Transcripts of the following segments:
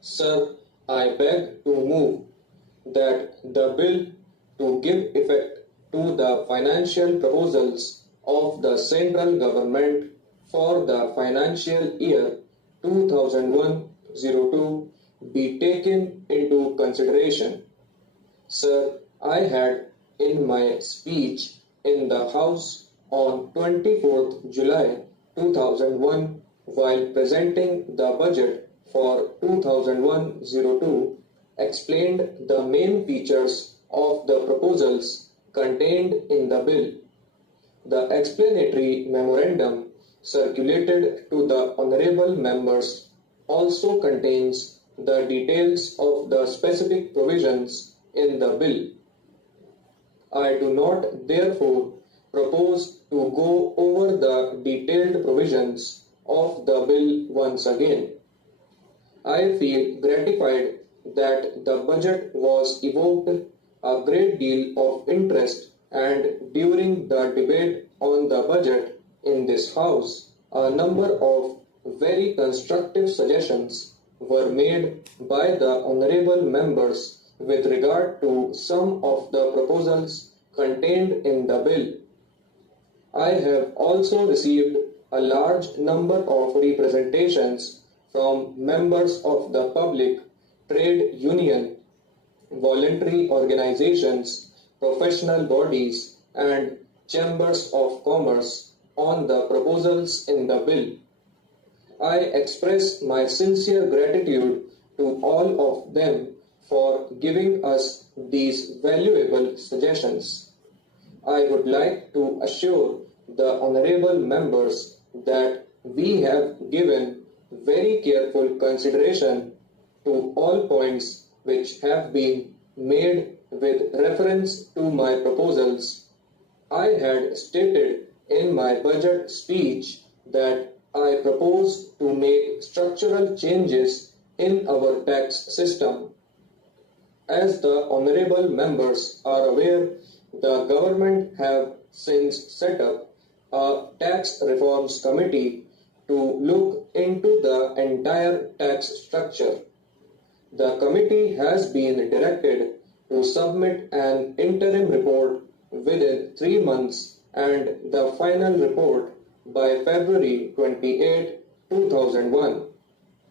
Sir, I beg to move that the bill to give effect to the financial proposals of the central government for the financial year 2001-02 be taken into consideration. Sir, I had in my speech in the House on 24th July 2001 while presenting the budget for 2001-02 explained the main features of the proposals contained in the bill. The explanatory memorandum circulated to the honorable members also contains the details of the specific provisions in the bill. I do not therefore propose to go over the detailed provisions of the bill once again. I feel gratified that the budget was evoked a great deal of interest, and during the debate on the budget in this House, a number of very constructive suggestions were made by the honorable members with regard to some of the proposals contained in the bill. I have also received a large number of representations from members of the public, trade union, voluntary organizations, professional bodies, and chambers of commerce on the proposals in the bill. I express my sincere gratitude to all of them for giving us these valuable suggestions. I would like to assure the honorable members that we have given very careful consideration to all points which have been made with reference to my proposals. I had stated in my budget speech that I propose to make structural changes in our tax system. As the honorable members are aware, the government have since set up a tax reforms committee to look into the entire tax structure. The committee has been directed to submit an interim report within 3 months and the final report by February 28, 2001.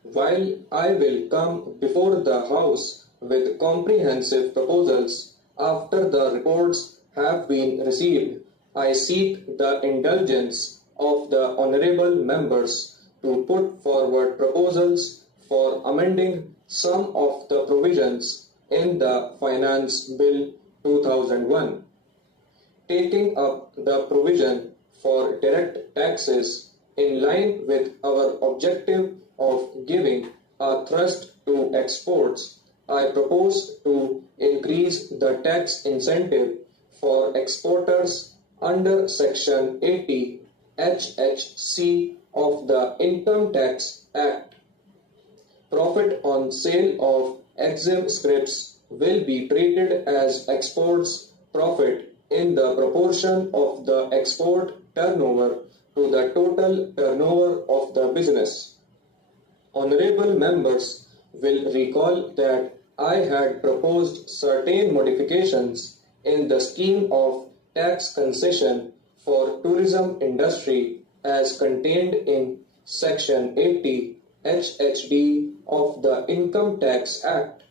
While I will come before the House with comprehensive proposals after the reports have been received, I seek the indulgence of the honorable members to put forward proposals for amending some of the provisions in the Finance Bill 2001, taking up the provision for direct taxes in line with our objective of giving a thrust to exports. I propose to increase the tax incentive for exporters under Section 80 HHC of the Income Tax Act. Profit on sale of EXIM scripts will be treated as exports profit in the proportion of the export turnover to the total turnover of the business. Honorable members will recall that I had proposed certain modifications in the scheme of tax concession for tourism industry as contained in Section 80 HHD of the Income Tax Act.